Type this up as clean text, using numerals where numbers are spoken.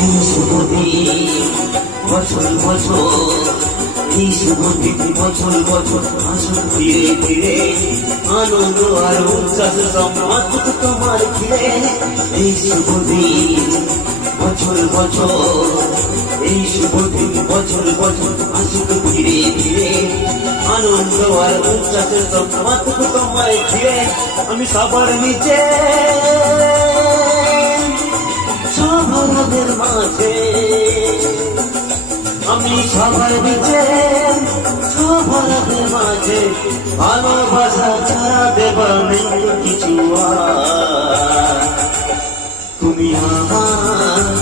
এই শুভ দিন বছর বছর, এই শুভ দিন বছর বছর আসুক ধীরে ধীরে, আনন্দ আর উচ্ছ্বাস সমাজুক তোমার ঘিরে। এই শুভ দিন বছর বছর, এই শুভ দিন বছর বছর আসুক ধীরে ধীরে, আনন্দ আর উচ্ছ্বাস সমাজুক তোমার ঘিরে। আমি সবার নিচে সবার মাঝে, আমি সবার নিচে সবার মাঝে, ভালোবাসা ছাড়া দেবার নেই কিছু। তুমি আমার